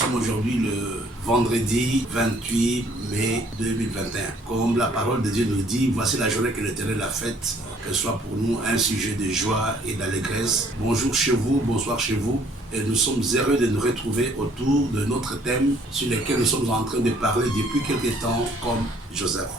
sommes aujourd'hui le vendredi 28 mai 2021. Comme la parole de Dieu nous dit, voici la journée que l'Éternel a faite, qu'elle soit pour nous un sujet de joie et d'allégresse. Bonjour chez vous, bonsoir chez vous. Et nous sommes heureux de nous retrouver autour de notre thème sur lequel nous sommes en train de parler depuis quelques temps, comme Joseph.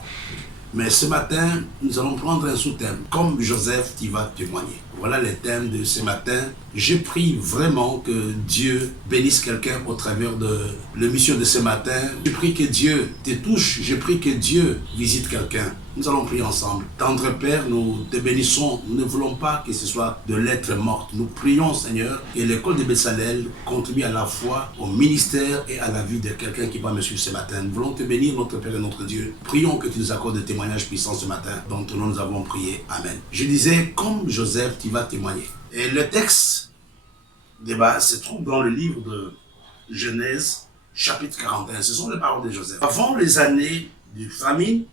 Mais ce matin, nous allons prendre un sous-thème, comme Joseph qui va témoigner. Voilà les thèmes de ce matin. Je prie vraiment que Dieu bénisse quelqu'un au travers de l'émission de ce matin. Je prie que Dieu te touche, je prie que Dieu visite quelqu'un. Nous allons prier ensemble. Tendre Père, nous te bénissons. Nous ne voulons pas que ce soit de lettres mortes. Nous prions, Seigneur, que l'école de Bezalel contribue à la fois au ministère et à la vie de quelqu'un qui va me suivre ce matin. Nous voulons te bénir, notre Père et notre Dieu. Prions que tu nous accordes des témoignages puissants ce matin. Dans ton nom, nous avons prié. Amen. Je disais, comme Joseph, tu vas témoigner. Et le texte de base se trouve dans le livre de Genèse, chapitre 41. Ce sont les paroles de Joseph. Avant les années de famine,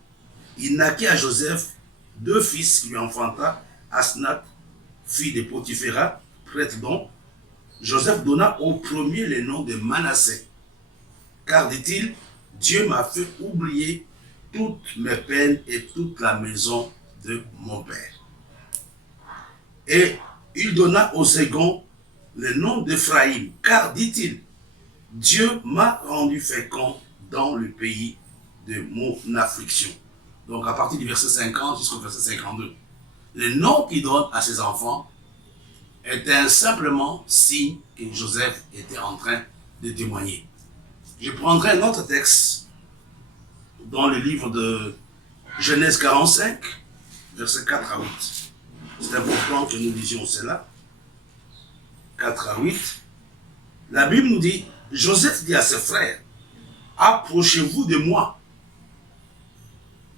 il naquit à Joseph deux fils qui lui enfanta, Asnath, fille de Potiphéra, prêtre donc. Joseph donna au premier le nom de Manassé, car, dit-il, Dieu m'a fait oublier toutes mes peines et toute la maison de mon père. Et il donna au second le nom d'Éphraïm, car, dit-il, Dieu m'a rendu fécond dans le pays de mon affliction. Donc à partir du verset 50 jusqu'au verset 52. Le nom qu'il donne à ses enfants était simplement signe que Joseph était en train de témoigner. Je prendrai un autre texte dans le livre de Genèse 45, versets 4 à 8. C'est important que nous lisions cela. 4 à 8. La Bible nous dit, Joseph dit à ses frères, approchez-vous de moi.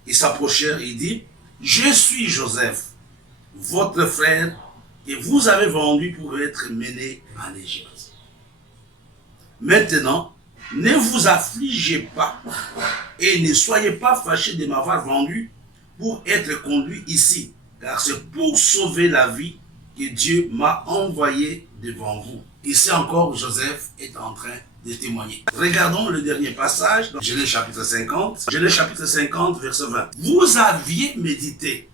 Ils s'approchèrent et il dit, je suis Joseph, votre frère, que vous avez vendu pour être mené en Égypte. Maintenant, ne vous affligez pas et ne soyez pas fâchés de m'avoir vendu pour être conduit ici, car c'est pour sauver la vie que Dieu m'a envoyé devant vous. Ici encore, Joseph est en train de témoigner. Regardons le dernier passage dans Genèse chapitre 50. Genèse chapitre 50, verset 20. Vous aviez médité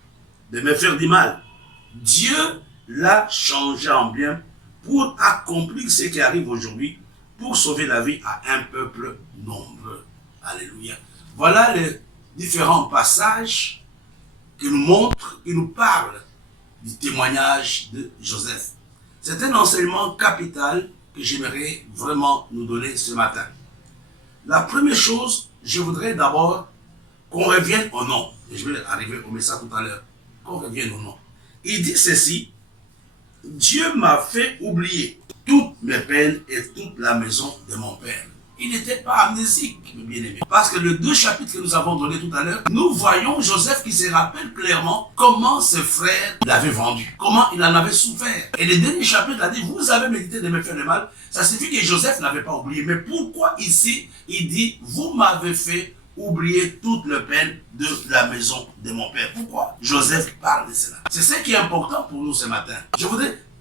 de me faire du mal. Dieu l'a changé en bien pour accomplir ce qui arrive aujourd'hui, pour sauver la vie à un peuple nombreux. Alléluia. Voilà les différents passages qui nous montrent, qui nous parlent du témoignage de Joseph. C'est un enseignement capital que j'aimerais vraiment nous donner ce matin. La première chose, je voudrais d'abord qu'on revienne au nom. Et je vais arriver au message tout à l'heure. Qu'on revienne au nom. Il dit ceci, Dieu m'a fait oublier toutes mes peines et toute la maison de mon père. Il n'était pas amnésique, mes bien-aimés. Parce que les deux chapitres que nous avons donnés tout à l'heure, nous voyons Joseph qui se rappelle clairement comment ses frères l'avaient vendu, comment il en avait souffert. Et le dernier chapitre a dit, vous avez médité de me faire le mal. Ça signifie que Joseph n'avait pas oublié. Mais pourquoi ici, il dit, vous m'avez fait oublier toutes les peines de la maison de mon père. Pourquoi Joseph parle de cela? C'est ce qui est important pour nous ce matin.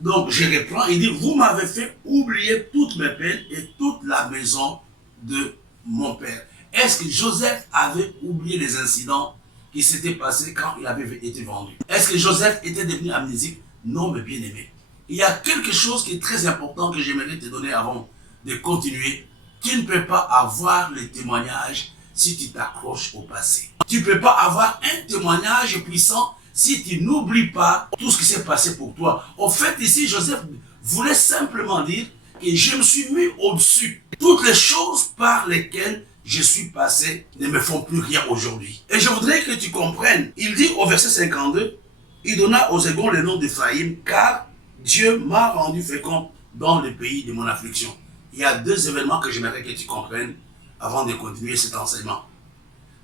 Donc je reprends, il dit, vous m'avez fait oublier toutes mes peines et toute la maison de mon père. Est-ce que Joseph avait oublié les incidents qui s'étaient passés quand il avait été vendu? Est-ce que Joseph était devenu amnésique? Non, mes bien-aimés. Il y a quelque chose qui est très important que j'aimerais te donner avant de continuer. Tu ne peux pas avoir le témoignage si tu t'accroches au passé. Tu ne peux pas avoir un témoignage puissant si tu n'oublies pas tout ce qui s'est passé pour toi. Au fait, ici, Joseph voulait simplement dire que je me suis mis au-dessus. Toutes les choses par lesquelles je suis passé ne me font plus rien aujourd'hui. Et je voudrais que tu comprennes. Il dit au verset 52, il donna au second le nom d'Éphraïm, car Dieu m'a rendu fécond dans le pays de mon affliction. Il y a deux événements que j'aimerais que tu comprennes avant de continuer cet enseignement.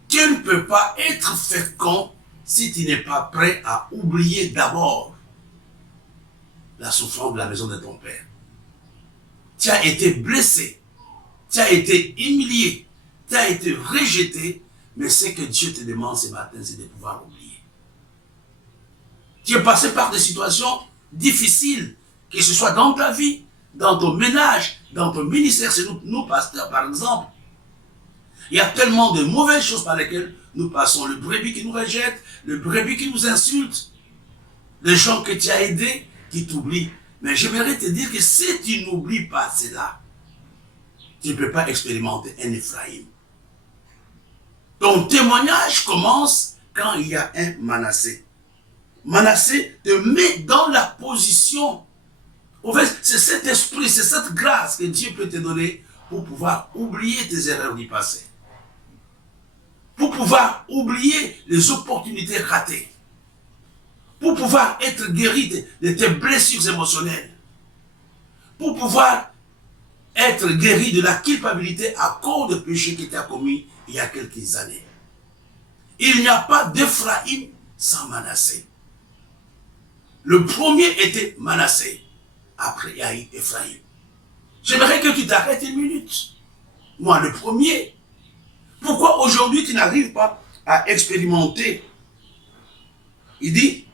Tu ne peux pas être fécond si tu n'es pas prêt à oublier d'abord la souffrance de la maison de ton père. Tu as été blessé, tu as été humilié, tu as été rejeté, mais ce que Dieu te demande ce matin, c'est de pouvoir oublier. Tu es passé par des situations difficiles, que ce soit dans ta vie, dans ton ménage, dans ton ministère, c'est nous pasteurs par exemple. Il y a tellement de mauvaises choses par lesquelles nous passons. Le brebis qui nous rejette, le brebis qui nous insulte, les gens que tu as aidés qui t'oublient. Mais j'aimerais te dire que si tu n'oublies pas cela, tu ne peux pas expérimenter un Ephraïm. Ton témoignage commence quand il y a un Manassé. Manassé te met dans la position. En fait, c'est cet esprit, c'est cette grâce que Dieu peut te donner pour pouvoir oublier tes erreurs du passé. Pour pouvoir oublier les opportunités ratées. Pour pouvoir être guéri de tes blessures émotionnelles. Pour pouvoir être guéri de la culpabilité à cause de péché que tu as commis il y a quelques années. Il n'y a pas d'Ephraïm sans Manassé. Le premier était Manassé. Après, il y a eu Ephraïm. J'aimerais que tu t'arrêtes une minute. Moi, le premier. Pourquoi aujourd'hui tu n'arrives pas à expérimenter? Il dit,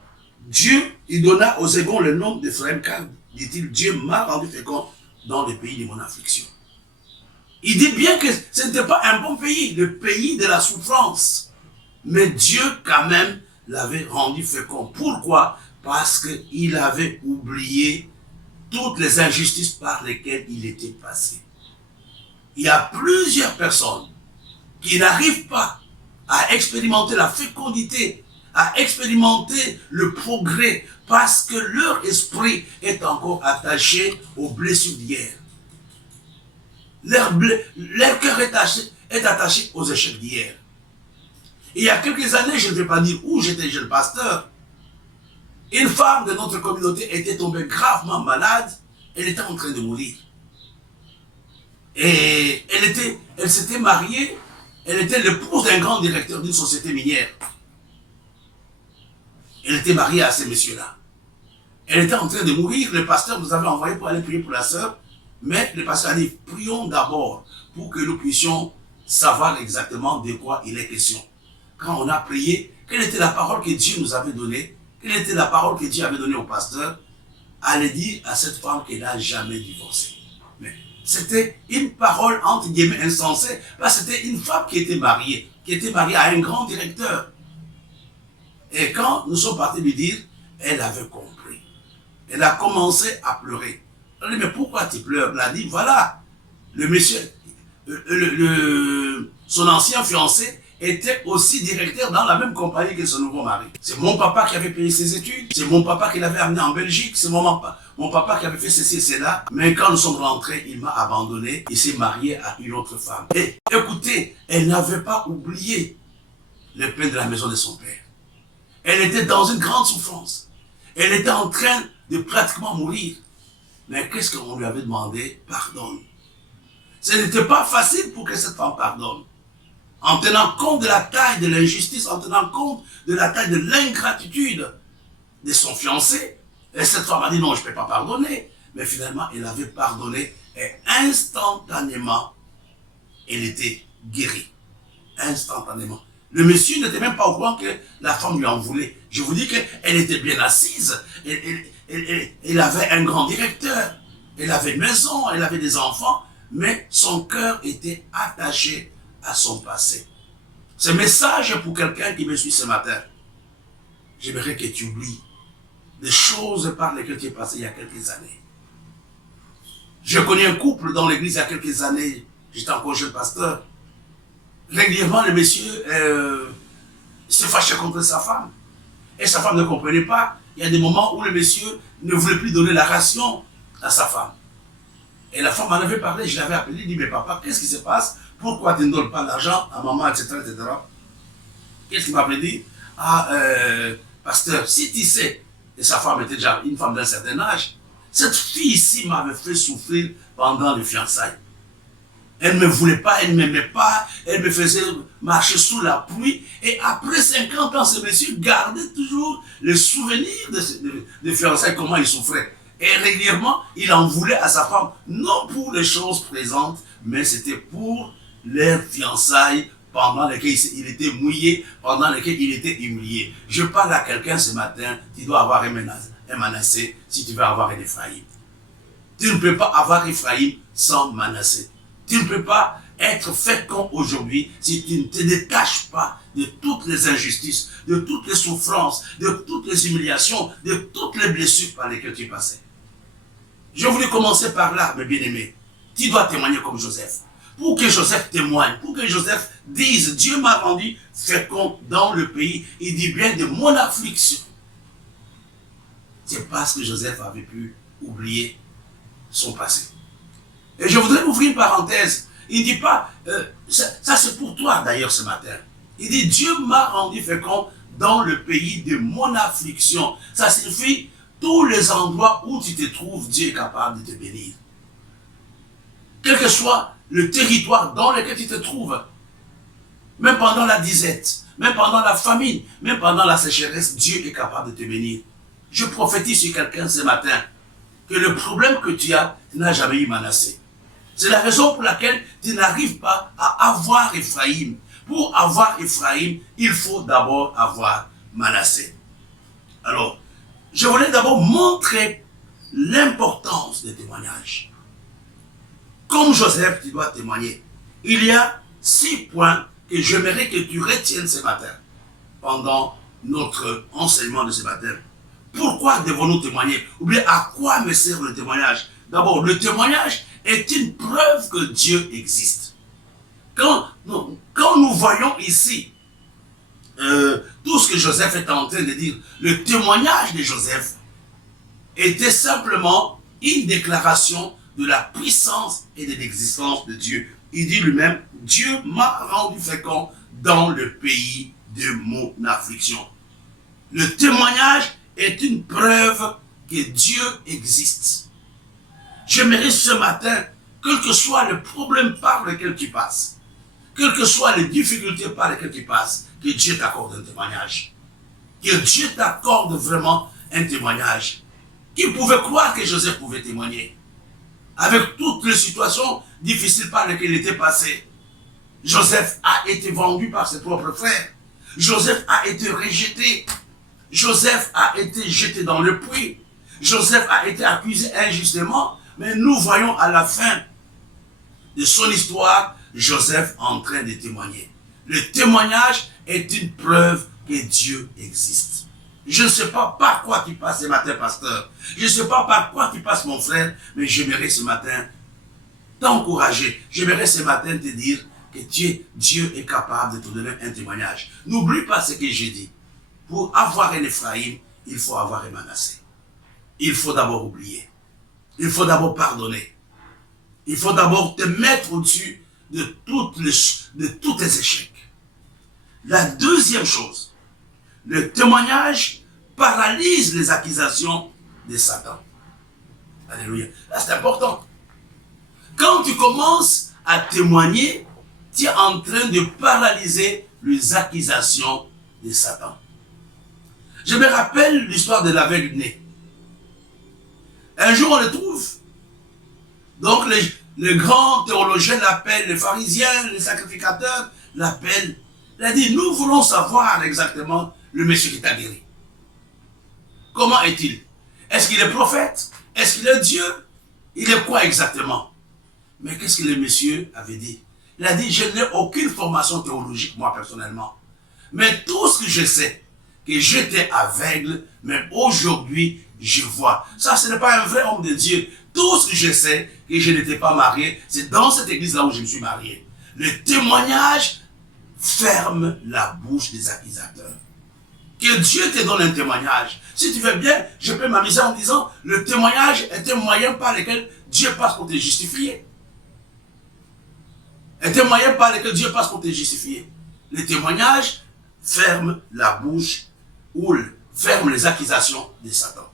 Dieu, il donna aux égons le nom d'Ephraïm, car, dit-il, Dieu m'a rendu fécond dans le pays de mon affliction. Il dit bien que ce n'était pas un bon pays, le pays de la souffrance. Mais Dieu, quand même, l'avait rendu fécond. Pourquoi? Parce qu'il avait oublié toutes les injustices par lesquelles il était passé. Il y a plusieurs personnes qui n'arrivent pas à expérimenter la fécondité, à expérimenter le progrès, parce que leur esprit est encore attaché aux blessures d'hier. Leur cœur est attaché aux échecs d'hier. Il y a quelques années, je ne vais pas dire où, j'étais jeune pasteur, une femme de notre communauté était tombée gravement malade, elle était en train de mourir. Et elle s'était mariée, elle était l'épouse d'un grand directeur d'une société minière. Elle était mariée à ces messieurs-là. Elle était en train de mourir, le pasteur nous avait envoyé pour aller prier pour la sœur, mais le pasteur a dit, prions d'abord pour que nous puissions savoir exactement de quoi il est question. Quand on a prié, quelle était la parole que Dieu nous avait donnée, quelle était la parole que Dieu avait donnée au pasteur, allait dire à cette femme qu'elle n'a jamais divorcé. Mais c'était une parole entre guillemets insensée, parce que c'était une femme qui était mariée à un grand directeur. Et quand nous sommes partis lui dire, elle avait compris. Elle a commencé à pleurer. Elle a dit, mais pourquoi tu pleures? Elle a dit, voilà, le monsieur, son ancien fiancé était aussi directeur dans la même compagnie que son nouveau mari. C'est mon papa qui avait payé ses études, c'est mon papa qui l'avait amené en Belgique, c'est mon papa qui avait fait ceci et cela. Mais quand nous sommes rentrés, il m'a abandonné, il s'est marié à une autre femme. Et écoutez, elle n'avait pas oublié le pain de la maison de son père. Elle était dans une grande souffrance. Elle était en train de pratiquement mourir. Mais qu'est-ce qu'on lui avait demandé? Pardonne. Ce n'était pas facile pour que cette femme pardonne. En tenant compte de la taille de l'injustice, en tenant compte de la taille de l'ingratitude de son fiancé. Et cette femme a dit non, je ne peux pas pardonner. Mais finalement, elle avait pardonné et instantanément, elle était guérie. Instantanément. Le monsieur n'était même pas au courant que la femme lui en voulait. Je vous dis qu'elle était bien assise. Elle avait un grand directeur. Elle avait une maison, elle avait des enfants. Mais son cœur était attaché à son passé. Ce message est pour quelqu'un qui me suit ce matin. J'aimerais que tu oublies des choses par lesquelles tu es passé il y a quelques années. Je connais un couple dans l'église il y a quelques années. J'étais encore jeune pasteur. Régulièrement, le monsieur se fâchait contre sa femme. Et sa femme ne comprenait pas. Il y a des moments où le monsieur ne voulait plus donner la ration à sa femme. Et la femme m'en avait parlé, je l'avais appelé, dit, mais papa, qu'est-ce qui se passe? Pourquoi tu ne donnes pas l'argent à maman, etc., etc. Qu'est-ce qu'il m'avait dit? Ah, pasteur, si tu sais, et sa femme était déjà une femme d'un certain âge, cette fille ici m'avait fait souffrir pendant les fiançailles. Elle ne me voulait pas, elle ne m'aimait pas, elle me faisait marcher sous la pluie. Et après 50 ans, ce monsieur gardait toujours le souvenir de fiançailles, comment il souffrait. Et régulièrement, il en voulait à sa femme, non pour les choses présentes, mais c'était pour les fiançailles pendant lesquelles il était mouillé, pendant lesquelles il était humilié. Je parle à quelqu'un ce matin, tu dois avoir un Manassé si tu veux avoir un Ephraïm. Tu ne peux pas avoir Ephraïm sans Manassé. Tu ne peux pas être fécond aujourd'hui si tu ne te détaches pas de toutes les injustices, de toutes les souffrances, de toutes les humiliations, de toutes les blessures par lesquelles tu passais. Je voulais commencer par là, mes bien-aimés. Tu dois témoigner comme Joseph. Pour que Joseph témoigne, pour que Joseph dise, Dieu m'a rendu fécond dans le pays, il dit bien de mon affliction. C'est parce que Joseph avait pu oublier son passé. Et je voudrais ouvrir une parenthèse. Il ne dit pas, ça c'est pour toi d'ailleurs ce matin. Il dit, Dieu m'a rendu fécond dans le pays de mon affliction. Ça signifie, tous les endroits où tu te trouves, Dieu est capable de te bénir. Quel que soit le territoire dans lequel tu te trouves, même pendant la disette, même pendant la famine, même pendant la sécheresse, Dieu est capable de te bénir. Je prophétise sur quelqu'un ce matin que le problème que tu as, tu n'as jamais eu Manassé. C'est la raison pour laquelle tu n'arrives pas à avoir Ephraïm. Pour avoir Ephraïm, il faut d'abord avoir Manassé. Alors, je voulais d'abord montrer l'importance des témoignages. Comme Joseph, tu dois témoigner. Il y a 6 points que j'aimerais que tu retiennes ce matin, pendant notre enseignement de ce matin. Pourquoi devons-nous témoigner? Ou bien à quoi me sert le témoignage? D'abord, le témoignage est une preuve que Dieu existe. Quand nous voyons ici tout ce que Joseph est en train de dire, le témoignage de Joseph était simplement une déclaration de la puissance et de l'existence de Dieu. Il dit lui-même, Dieu m'a rendu fécond dans le pays de mon affliction. Le témoignage est une preuve que Dieu existe. J'aimerais ce matin, quel que soit le problème par lequel tu passes, quelles que soient les difficultés par lesquelles tu passes, que Dieu t'accorde un témoignage. Que Dieu t'accorde vraiment un témoignage. Qui pouvait croire que Joseph pouvait témoigner? Avec toutes les situations difficiles par lesquelles il était passé. Joseph a été vendu par ses propres frères. Joseph a été rejeté. Joseph a été jeté dans le puits. Joseph a été accusé injustement. Mais nous voyons à la fin de son histoire, Joseph en train de témoigner. Le témoignage est une preuve que Dieu existe. Je ne sais pas par quoi tu passes ce matin, pasteur. Je ne sais pas par quoi tu passes, mon frère, mais j'aimerais ce matin t'encourager. J'aimerais ce matin te dire que Dieu est capable de te donner un témoignage. N'oublie pas ce que j'ai dit. Pour avoir un Ephraïm, il faut avoir un Manassé. Il faut d'abord oublier. Il faut d'abord pardonner. Il faut d'abord te mettre au-dessus de tous tes échecs. La deuxième chose, le témoignage paralyse les accusations de Satan. Alléluia. Là, c'est important. Quand tu commences à témoigner, tu es en train de paralyser les accusations de Satan. Je me rappelle l'histoire de l'aveugle-né. Un jour, on le trouve. Donc, les grands théologiens l'appellent, les pharisiens, les sacrificateurs l'appellent. Il a dit, nous voulons savoir exactement le monsieur qui t'a guéri. Comment est-il? Est-ce qu'il est prophète? Est-ce qu'il est Dieu? Il est quoi exactement? Mais qu'est-ce que le monsieur avait dit? Il a dit, je n'ai aucune formation théologique, moi, personnellement. Mais tout ce que je sais, que j'étais aveugle, mais aujourd'hui, je vois. Ça, ce n'est pas un vrai homme de Dieu. Tout ce que je sais, que je n'étais pas marié, c'est dans cette église-là où je me suis marié. Le témoignage ferme la bouche des accusateurs. Que Dieu te donne un témoignage. Si tu veux bien, je peux m'amuser en disant, le témoignage est un moyen par lequel Dieu passe pour te justifier. Est un moyen par lequel Dieu passe pour te justifier. Le témoignage ferme la bouche ou ferme les accusations de Satan.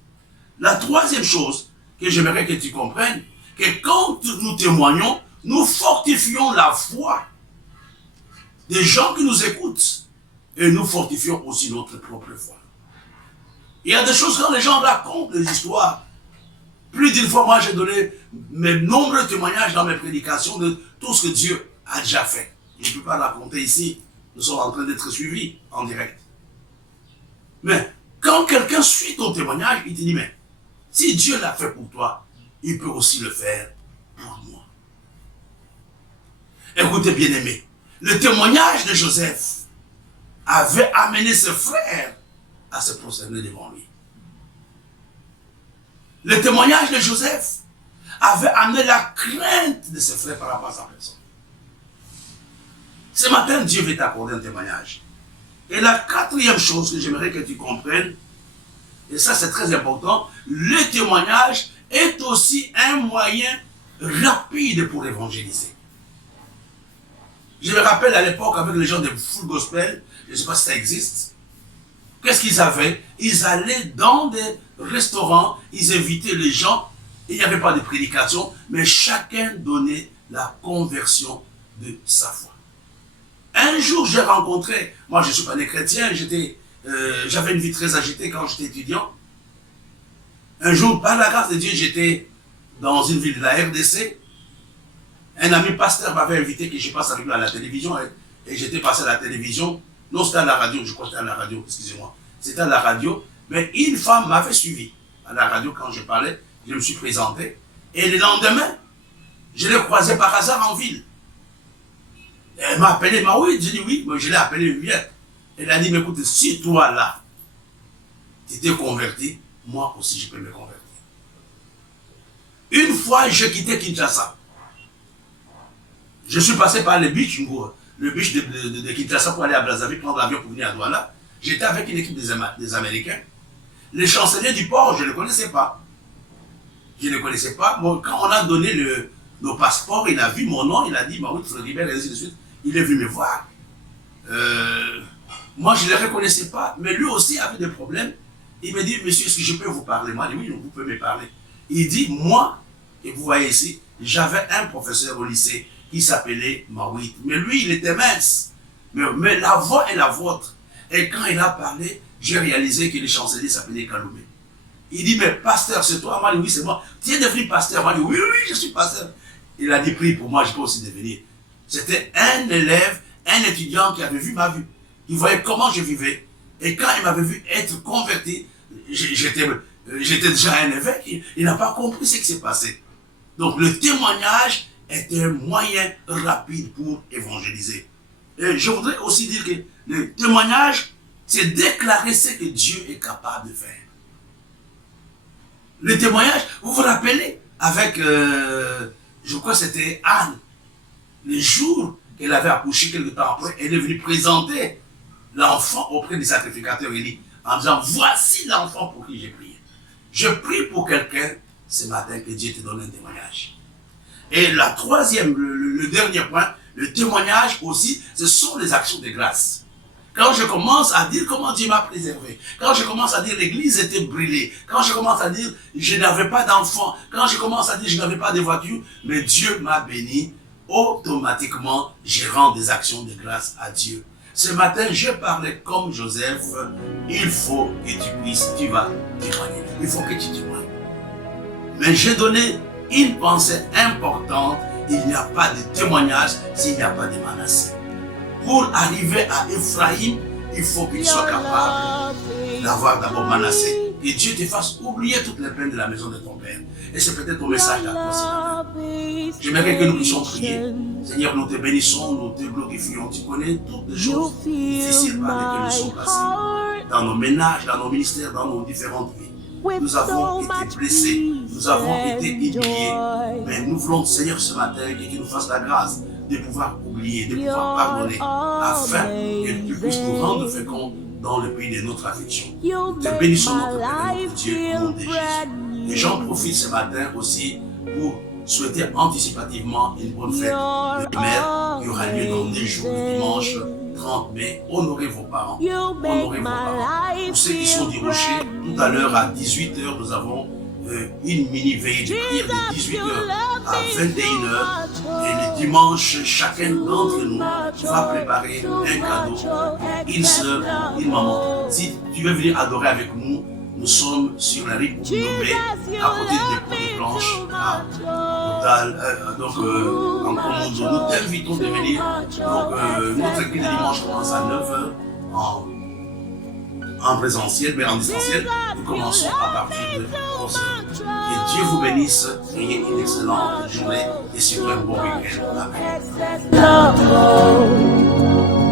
La troisième chose que j'aimerais que tu comprennes, que quand nous témoignons, nous fortifions la foi des gens qui nous écoutent et nous fortifions aussi notre propre foi. Il y a des choses quand les gens racontent des histoires. Plus d'une fois, moi, j'ai donné mes nombreux témoignages dans mes prédications de tout ce que Dieu a déjà fait. Je ne peux pas raconter ici. Nous sommes en train d'être suivis en direct. Mais quand quelqu'un suit ton témoignage, il te dit, mais si Dieu l'a fait pour toi, il peut aussi le faire pour moi. Écoutez, bien-aimés, le témoignage de Joseph avait amené ses frères à se prosterner devant lui. Le témoignage de Joseph avait amené la crainte de ses frères par rapport à sa personne. Ce matin, Dieu veut t'accorder un témoignage. Et la quatrième chose que j'aimerais que tu comprennes, et ça c'est très important, le témoignage est aussi un moyen rapide pour évangéliser. Je me rappelle à l'époque avec les gens de Full Gospel, je ne sais pas si ça existe, qu'est-ce qu'ils avaient? Ils allaient dans des restaurants, ils invitaient les gens, il n'y avait pas de prédication, mais chacun donnait la conversion de sa foi. Un jour, j'ai rencontré, moi je ne suis pas des chrétiens, j'avais une vie très agitée quand j'étais étudiant. Un jour, par la grâce de Dieu, j'étais dans une ville de la RDC. Un ami pasteur m'avait invité que je passe avec lui à la télévision et j'étais passé à la télévision. Non, c'était à la radio, je crois que c'était à la radio, excusez-moi. C'était à la radio, mais une femme m'avait suivi à la radio quand je parlais, je me suis présenté. Et le lendemain, je l'ai croisé par hasard en ville. Elle m'a appelé, elle m'a oui, j'ai dit oui, mais je l'ai appelé Huguette. Elle a dit, mais écoute, si toi là, tu t'es converti, moi aussi je peux me convertir. Une fois, je quittais Kinshasa. Je suis passé par le beach de Kinshasa pour aller à Brazzaville, prendre l'avion pour venir à Douala. J'étais avec une équipe des Américains. Le chancelier du port, je ne le connaissais pas. Je ne le connaissais pas. Bon, quand on a donné nos passeports, il a vu mon nom, il a dit, Mahout Floribert, et ainsi de suite. Il est venu me voir. Moi, je ne le reconnaissais pas, mais lui aussi avait des problèmes. Il me dit, monsieur, est-ce que je peux vous parler? Moi, je dis, oui, vous pouvez me parler. Il dit, moi, et vous voyez ici, j'avais un professeur au lycée qui s'appelait Mawit. Mais lui, il était mince. Mais la voix est la vôtre. Et quand il a parlé, j'ai réalisé que le chancelier s'appelait Kaloumé. Il dit, mais pasteur, c'est toi? Moi, je dis, oui, c'est moi. Tu es devenu pasteur? Moi, je dis, oui, oui, je suis pasteur. Il a dit, prie pour moi, je peux aussi devenir. C'était un élève, un étudiant qui avait vu ma vie. Il voyait comment je vivais. Et quand il m'avait vu être converti, j'étais déjà un évêque. Il n'a pas compris ce qui s'est passé. Donc le témoignage est un moyen rapide pour évangéliser. Et je voudrais aussi dire que le témoignage, c'est déclarer ce que Dieu est capable de faire. Le témoignage, vous vous rappelez, avec, je crois que c'était Anne, le jour qu'elle avait accouché, quelque temps après, elle est venue présenter l'enfant auprès du sacrificateur Élie, en disant, voici l'enfant pour qui j'ai prié. Je prie pour quelqu'un ce matin que Dieu te donne un témoignage. Et la troisième, le dernier point, le témoignage aussi, ce sont les actions de grâce. Quand je commence à dire comment Dieu m'a préservé, quand je commence à dire l'église était brûlée, quand je commence à dire je n'avais pas d'enfant, quand je commence à dire je n'avais pas de voiture, mais Dieu m'a béni, automatiquement je rends des actions de grâce à Dieu. Ce matin, je parlais comme Joseph, il faut que tu puisses, tu vas témoigner, il faut que tu témoignes. Mais j'ai donné une pensée importante, il n'y a pas de témoignage s'il n'y a pas de Manassé. Pour arriver à Ephraïm, il faut que tu sois capable d'avoir d'abord Manassé. Que Dieu te fasse oublier toutes les peines de la maison de ton père. Et c'est peut-être ton message à toi ce matin. J'aimerais que nous puissions prier. Seigneur, nous te bénissons, nous te glorifions. Tu connais toutes les choses difficiles par lesquelles nous sommes passés. Dans nos ménages, dans nos ministères, dans nos différentes vies. Nous avons été blessés, nous avons été humiliés. Mais nous voulons, Seigneur, ce matin, que tu nous fasses la grâce de pouvoir oublier, de pouvoir pardonner, afin que tu puisses nous rendre féconds dans le pays de notre affliction. Nous te bénissons, notre Père, notre Dieu, au nom de Jésus. Et j'en profite ce matin aussi pour souhaiter anticipativement une bonne fête de mère qui aura lieu dans 2 jours, le dimanche 30 mai. Honorez vos parents. Honorez vos parents. Pour ceux qui sont du Rocher, tout à l'heure à 18 h, nous avons une mini-veille de prière de 18 h à 21 h. Et le dimanche, chacun d'entre nous va préparer un cadeau, une soeur, une maman. Si tu veux venir adorer avec nous, nous sommes sur la rue Boumbe, à côté des ponts de planches, en Komondo. Nous t'invitons de venir. Donc, notre église de dimanche commence à 9 h en présentiel, mais en distanciel. Nous commençons à partir de 11 heures. Que Dieu vous bénisse. Ayez une excellente journée et surtout un bon week-end. Amen.